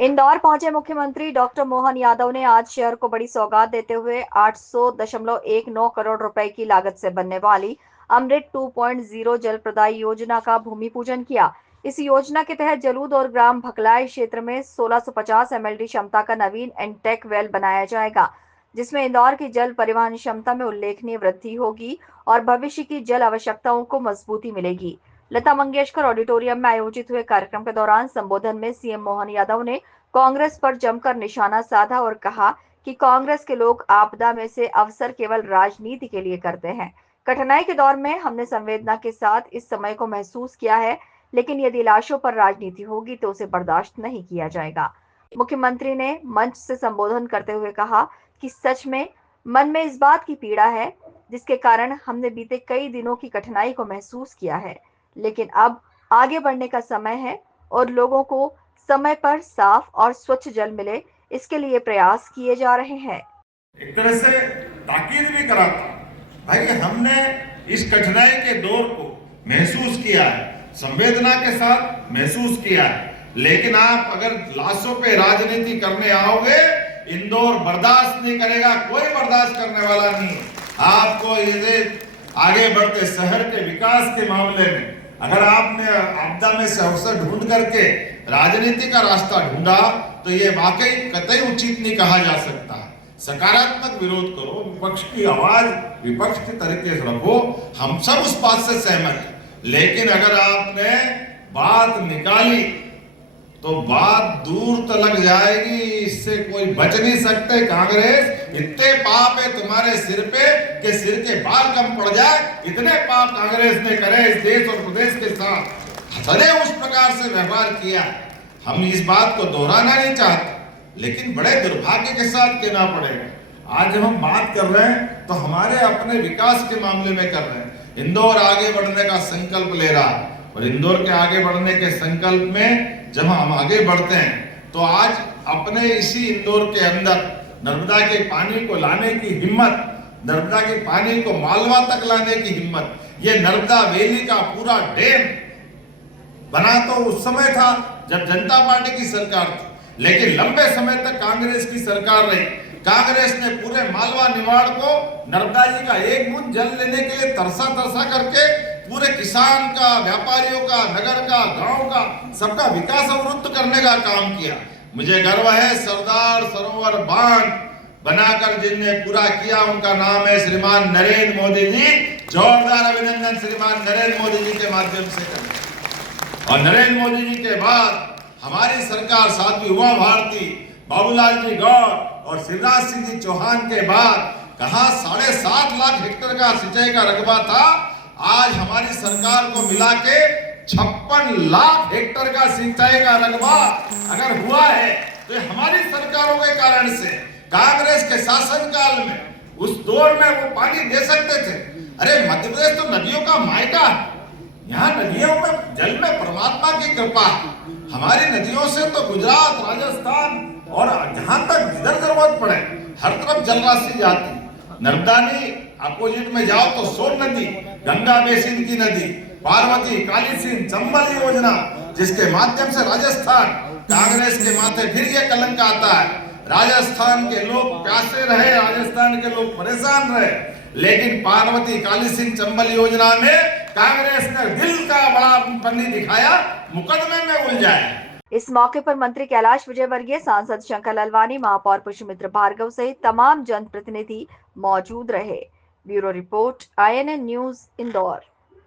इंदौर पहुंचे मुख्यमंत्री डॉक्टर मोहन यादव ने आज शहर को बड़ी सौगात देते हुए 800.19 करोड़ रुपए की लागत से बनने वाली अमृत 2.0 जल प्रदाय योजना का भूमि पूजन किया। इस योजना के तहत जलूद और ग्राम भकलाई क्षेत्र में 1650 एमएलडी क्षमता का नवीन एनटेक वेल बनाया जाएगा, जिसमें इंदौर की जल परिवहन क्षमता में उल्लेखनीय वृद्धि होगी और भविष्य की जल आवश्यकताओं को मजबूती मिलेगी। लता मंगेशकर ऑडिटोरियम में आयोजित हुए कार्यक्रम के दौरान संबोधन में सीएम मोहन यादव ने कांग्रेस पर जमकर निशाना साधा और कहा कि कांग्रेस के लोग आपदा में से अवसर केवल राजनीति के लिए करते हैं। कठिनाई के दौर में हमने संवेदना के साथ इस समय को महसूस किया है, लेकिन यदि लाशों पर राजनीति होगी तो उसे बर्दाश्त नहीं किया जाएगा। मुख्यमंत्री ने मंच से संबोधन करते हुए कहा कि सच में मन में इस बात की पीड़ा है, जिसके कारण हमने बीते कई दिनों की कठिनाई को महसूस किया है, लेकिन अब आगे बढ़ने का समय है और लोगों को समय पर साफ और स्वच्छ जल मिले, इसके लिए प्रयास किए जा रहे हैं। एक तरह से ताकीद भी करा था, भाई हमने इस कठिनाई के दौर को महसूस किया है, संवेदना के साथ महसूस किया है, लेकिन आप अगर लाशों पे राजनीति करने आओगे, इंदौर बर्दाश्त नहीं करेगा, कोई बर्दाश्त करने वाला नहीं है। आपको ये आगे बढ़ते शहर के विकास के मामले में अगर आपने आपदा में से अवसर ढूंढ करके राजनीति का रास्ता ढूंढा तो ये वाकई कतई उचित नहीं कहा जा सकता। सकारात्मक विरोध करो, विपक्ष की आवाज विपक्ष के तरीके से रखो, हम सब उस बात से सहमत हैं, लेकिन अगर आपने बात निकाली तो बात दूर तक जाएगी, इससे कोई बच नहीं सकते। कांग्रेस इतने पाप है तुम्हारे सिर पे कि सिर के बाल कम पड़ जाए, इतने पाप कांग्रेस ने करे इस देश और प्रदेश के साथ, सदैव उस प्रकार से व्यवहार किया। हम इस बात को दोहराना नहीं चाहते, लेकिन बड़े दुर्भाग्य के साथ कहना पड़ेगा। आज जब हम बात कर रहे हैं तो हमारे अपने विकास के मामले में कर रहे हैं। इंदौर आगे बढ़ने का संकल्प ले रहा है और इंदौर के आगे बढ़ने के संकल्प में जब हम आगे बढ़ते हैं तो आज अपने इसी इंदौर के अंदर नर्मदा के पानी को लाने की हिम्मत, नर्मदा के पानी को मालवा तक लाने की हिम्मत, ये नर्मदा वैली का पूरा डैम बना तो उस समय था जब जनता पार्टी की सरकार थी, लेकिन लंबे समय तक कांग्रेस की सरकार रही। कांग्रेस ने पूरे मालवा निवाड़ को नर्मदा जी का एक बूंद जल लेने के लिए तरसा करके पूरे किसान का, व्यापारियों का, नगर का, गांव का, सबका विकास अवरुद्ध करने का काम किया। मुझे गर्व है सरदार सरोवर बांध बनाकर जिनने पूरा किया उनका नाम है श्रीमान नरेंद्र मोदी जी। जोरदार अभिनंदन श्रीमान नरेंद्र मोदी जी के माध्यम से करें। और नरेंद्र मोदी जी के बाद हमारी सरकार साध्वी उमा भारती, बाबूलाल जी गौर और शिवराज सिंह जी चौहान के बाद कहा 7.5 लाख हेक्टेयर का सिंचाई का रकबा था, आज हमारी सरकार को मिला के 56 लाख हेक्टेयर का सिंचाई का रकबा अगर हुआ है तो ये हमारी सरकारों के कारण से। कांग्रेस के शासनकाल में उस दौर में वो पानी दे सकते थे। अरे मध्य प्रदेश तो नदियों का मायका है, यहाँ नदियों में जल में परमात्मा की कृपा है। हमारी नदियों से तो गुजरात, राजस्थान और जहां तक जिधर जरूरत पड़े हर तरफ जल राशि जाती। नर्मदा ने अपोजिट में जाओ तो सोन नदी, गंगा बेसिन की नदी, पार्वती, काली सिंध, चंबल योजना, जिसके माध्यम से राजस्थान, कांग्रेस के माथे फिर ये कलंक आता है। राजस्थान के लोग प्यासे रहे, राजस्थान के लोग परेशान रहे, लेकिन पार्वती, काली सिंध, चंबल योजना में कांग्रेस ने दिल का बड़ा पन्नी दिखाया, मुकदमे में उलझाया। इस मौके पर मंत्री कैलाश विजयवर्गीय, सांसद शंकर ललवानी, महापौर पुष्पमित्र भार्गव सहित तमाम जनप्रतिनिधि मौजूद रहे। Bureau report, INN news, Indore.